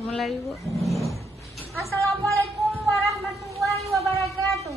Mulai, Bu. Assalamualaikum warahmatullahi wabarakatuh.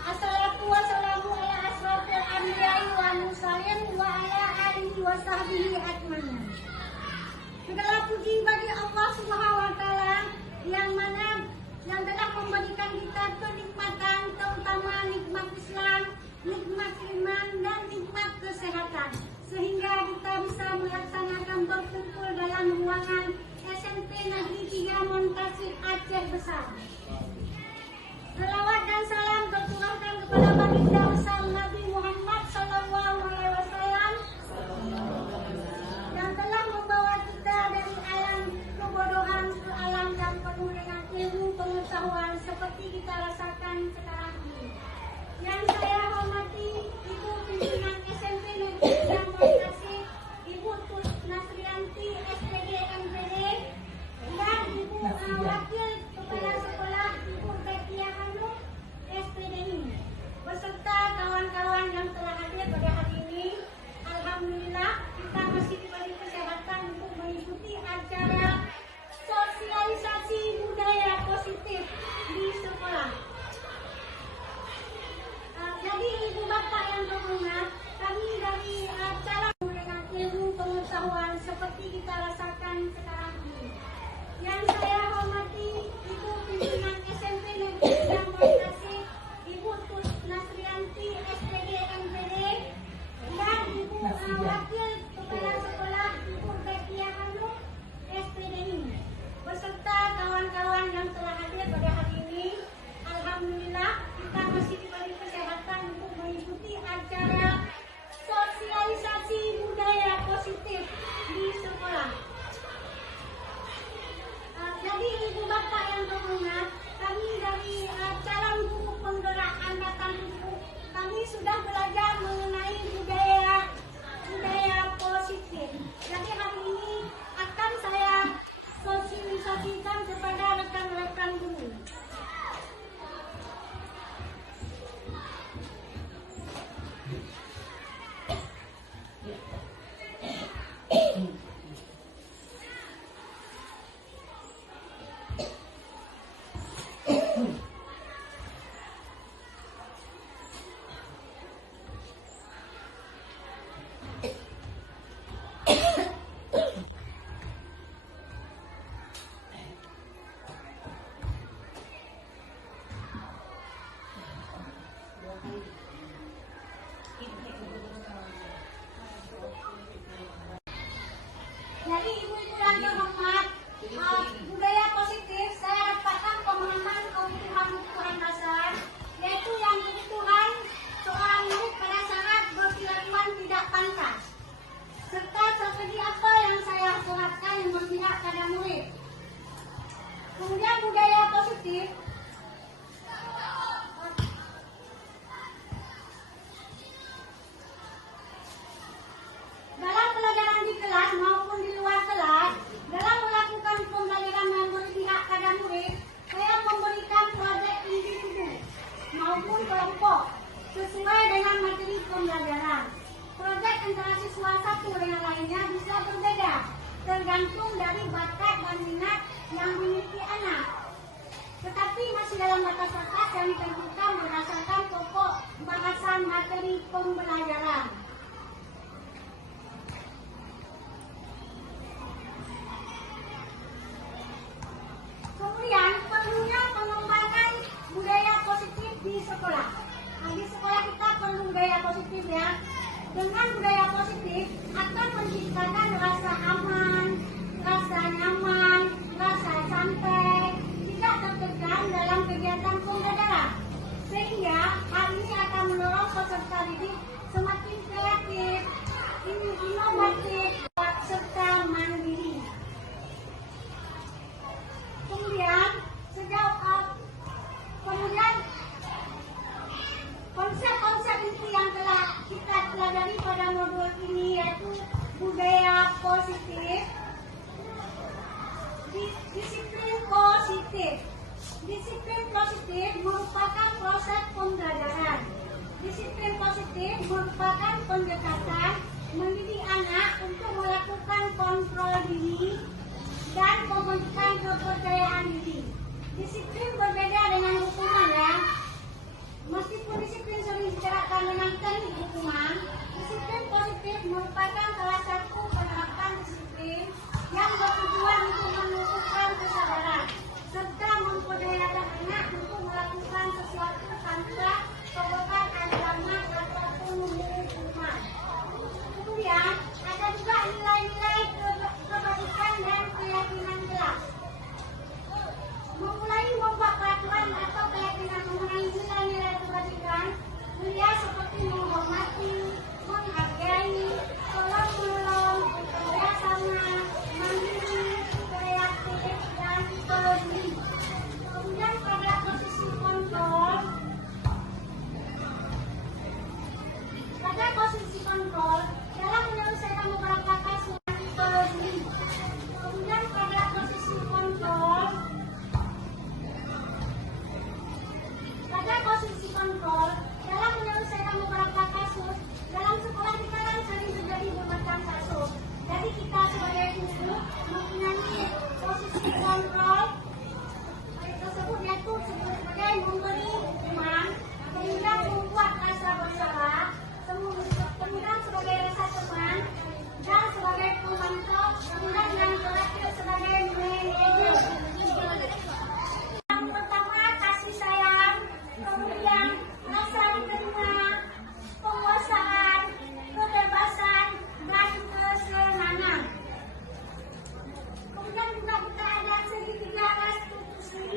Assalatu wassalamu ala asrofil anbiya'i wal mursalin wa ala alihi wa sahbihi ajmain. Segala puji bagi Allah Subhanahu wa taala yang telah memberikan kita kenikmatan, terutama nikmat Islam, nikmat iman dan nikmat kesehatan, sehingga kita bisa melaksanakan berkumpul dalam ruangan SMP Negeri 3 Montasir Aceh Besar. Salawat dan salam tercurahkan kepada baginda besar Nabi Muhammad SAW yang telah membawa kita dari alam kebodohan ke alam yang penuh dengan ilmu pengetahuan seperti kita rasakan sekarang ini. Yang saya hormati Ibu Pimpinan SMP Negeri 3 Montasir, Ibu Tut Nasrianti SPD MPD, dan Ibu Wakil Kepala Sekolah Ibu Betia Hanum SPDI, beserta kawan-kawan yang telah hadir pada hari ini. Alhamdulillah kita masih diberi kesehatan untuk mengikuti acara sosialisasi budaya positif di sekolah. Jadi Ibu Bapak yang berhormat, kami dari acara dengan ilmu pengetahuan seperti kita rasakan sekarang ini. Yang saya hormati Ibu Pimpinan SMP Negeri 3 Montasir, Ibu Tut Nasrianti SPD MPD, dan Ibu Wakil Kepala Sekolah Ibu Betia Hanum SPDI, beserta kawan-kawan yang telah hadir pada hari ini. Alhamdulillah kita masih diberi kesehatan untuk mengikuti acara sosialisasi budaya positif di sekolah. Jadi Ibu Bapak yang berhormat, kami dari calon guru penggerak angkatan 7, kami sudah belajar mengenai budaya positif. Jadi hari ini akan saya sosialisasikan kepada rekan-rekan guru. Jadi ibu-ibu yang terhormat, budaya positif saya dapatkan pemahaman kebutuhan dasar, yaitu yang kebutuhan seorang murid pada saat berkelakuan tidak pantas, serta strategi apa yang saya terapkan yang berpihak pada murid. Kemudian budaya positif dalam pelajaran di kelas maupun di luar kelas, dalam melakukan pembelajaran yang berpihak pada murid, saya memberikan proyek individu maupun kelompok sesuai dengan materi pembelajaran. Proyek antara siswa satu dengan lainnya bisa berbeda, tergantung dari bakat dan minat yang dimiliki anak. Tetapi masih dalam batas-batas yang ditentukan berdasarkan pokok bahasan materi pembelajaran. Kemudian perlunya pengembangan budaya positif di sekolah. Nah, di sekolah kita perlu budaya positif ya. Dengan budaya positif akan menciptakan rasa aman, rasa nyaman, rasa santai, tidak tertekan dalam kegiatan pembelajaran. Sehingga hal ini akan mendorong peserta didik semakin kreatif, inovatif, serta mandiri. Kemudian konsep-konsep itu yang telah kita pelajari pada modul ini, yaitu budaya positif, disiplin positif. Disiplin positif merupakan proses pembelajaran. Disiplin positif merupakan pendekatan mendidik anak untuk melakukan kontrol diri dan membentukkan kepercayaan diri. Disiplin berbeda dengan hukuman ya. Meskipun disiplin sering dibicarakan dengan teknik hukuman, disiplin positif merupakan salah satu penerapan disiplin yang bertujuan untuk menumbuhkan kesadaran serta memperdayakan anak untuk melakukan sesuatu tanpa patokan agama ataupun hukuman. Kemudian ada juga nilai-nilai kebaikan dan keyakinan jelas. Memulai membuat peraturan atau keyakinan mengenai nilai-nilai kebajikan, mulia seperti menghormati, menghargai, tolong menolong, kerjasama, mandiri, kreatif, dan peduli. Kemudian pada posisi kontrol, dalam menyelesaikan beberapa kasus peduli. Kemudian pada posisi kontrol, dalam menyelesaikan beberapa kasus dalam sekolah kita kan sering terjadi bermacam kasus. Jadi kita sebagai guru mempunyai posisi kontrol tersebut, yaitu sebagai memberi hukuman, kemudian membuat rasa bersalah, kemudian sebagai rasa teman, dan sebagai pemantau, kemudian yang terakhir sebagai manajer. Yang pertama kasih sayang, kemudian rasa diterima, penguasaan, kebebasan, dan kesenangan. Kemudian juga kita ada segitiga restitusi.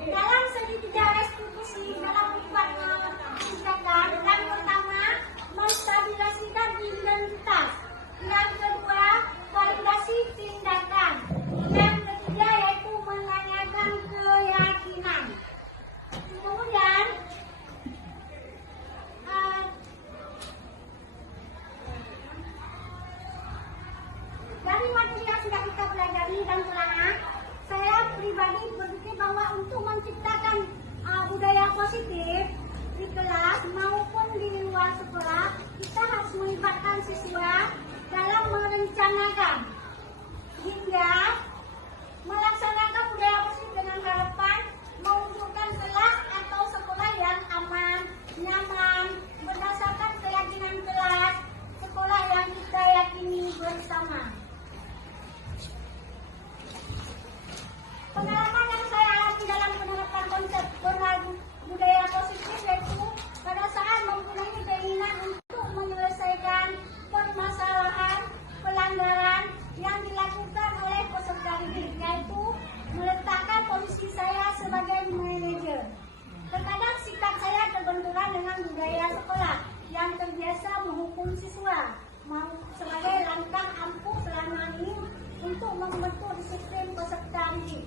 Dalam segitiga restitusi dalam membuat kebijakan, yang pertama menstabilisasikan identitas, yang kedua validasi tindakan, yang ketiga yaitu menanyakan keyakinan. Kemudian dari materi yang sudah kita pelajari dan telah, saya pribadi berpikir bahwa untuk menciptakan budaya positif di kelas maupun di luar sekolah, kita harus melibatkan siswa dalam merencanakan hingga melaksanakan budaya positif dengan harapan mewujudkan kelas atau sekolah yang aman, nyaman, berdasarkan keyakinan kelas, sekolah yang kita yakini bersama. Pengalaman yang saya alami dalam menerapkan konsep budaya positif yaitu pada saat mempunyai keinginan untuk menyelesaikan permasalahan pelanggaran yang dilakukan oleh peserta didik, yaitu meletakkan posisi saya sebagai manajer. Terkadang sikap saya terbenturan dengan budaya sekolah yang terbiasa menghukum siswa, sebagai langkah ampuh selama ini untuk membentuk disiplin peserta didik.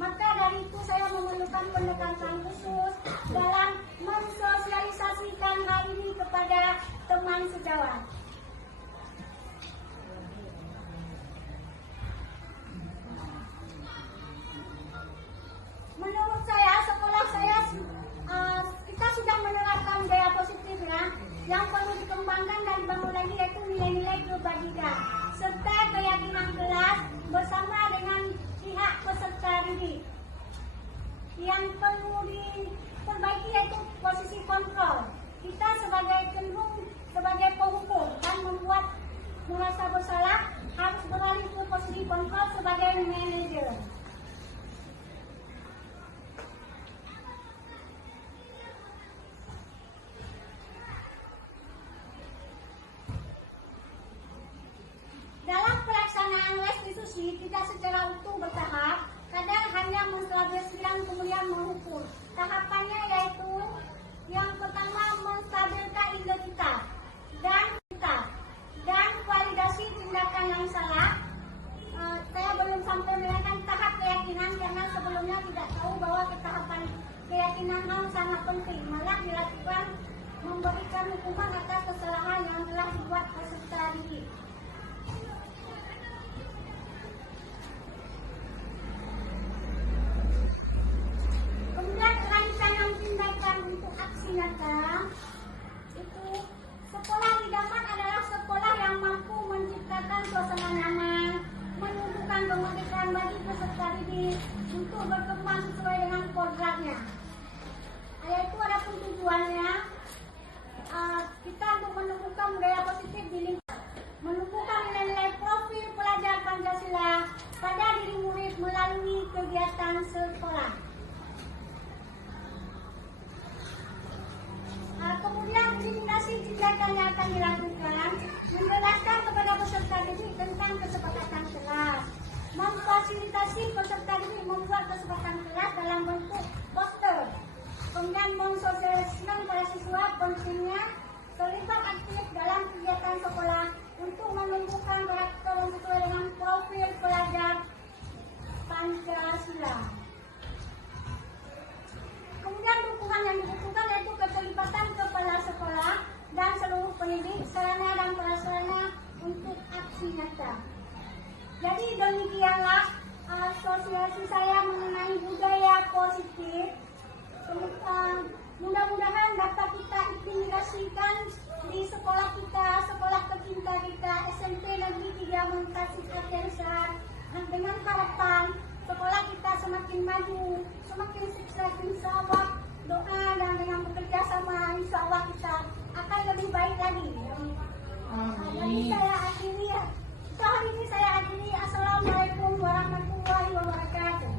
Maka dari itu saya memerlukan pendekatan khusus dalam mensosialisasikan hal ini kepada teman sejawat. Menurut saya, sekolah saya kita sudah menerapkan budaya positif ya. Yang perlu dikembangkan dan dibangun lagi yaitu nilai-nilai kebajikan serta keyakinan kelas bersama dengan pihak peserta didik. Yang perlu diperbaiki yaitu posisi kontrol. Kita sebagai penghukum dan membuat merasa bersalah harus beralih ke posisi kontrol sebagai manajer. Dalam pelaksanaan restitusi tidak secara utuh bertahap, kadang hanya menstabilkan kemudian menghukum. Tahapannya yaitu yang pertama menstabilkan identitas dan validasi tindakan yang salah. Saya belum sampai menerangkan tahap keyakinan karena sebelumnya tidak tahu bahwa tahapan keyakinan sangat penting, malah dilakukan memberikan hukuman atas kesalahan yang telah dibuat peserta didik. kegiatan yang akan dilakukan, menjelaskan kepada peserta didik tentang kesepakatan kelas, memfasilitasi peserta didik membuat kesepakatan kelas dalam bentuk poster, kemudian mensosialisasikan para siswa pentingnya terlibat aktif dalam kegiatan sekolah untuk menumbuhkan karakter sesuai dengan profil pelajar Pancasila. Kemudian dukungan yang dibutuhkan yaitu keterlibatan kepala sekolah dan seluruh pendidik, sarana dan prasarana untuk aksi nyata. Jadi demikianlah asosiasi saya mengenai budaya positif. Mudah-mudahan dapat kita implementasikan di sekolah kita, sekolah tercinta kita, SMP Negeri 3 Muntazir Al-Kausar, dengan harapan sekolah kita semakin maju, semakin sukses, insya Allah. Doa dan dengan bekerja sama, insya Allah kita akan lebih baik lagi. Jadi saya akhiri ya. Hari ini saya akhiri. Assalamualaikum warahmatullahi wabarakatuh.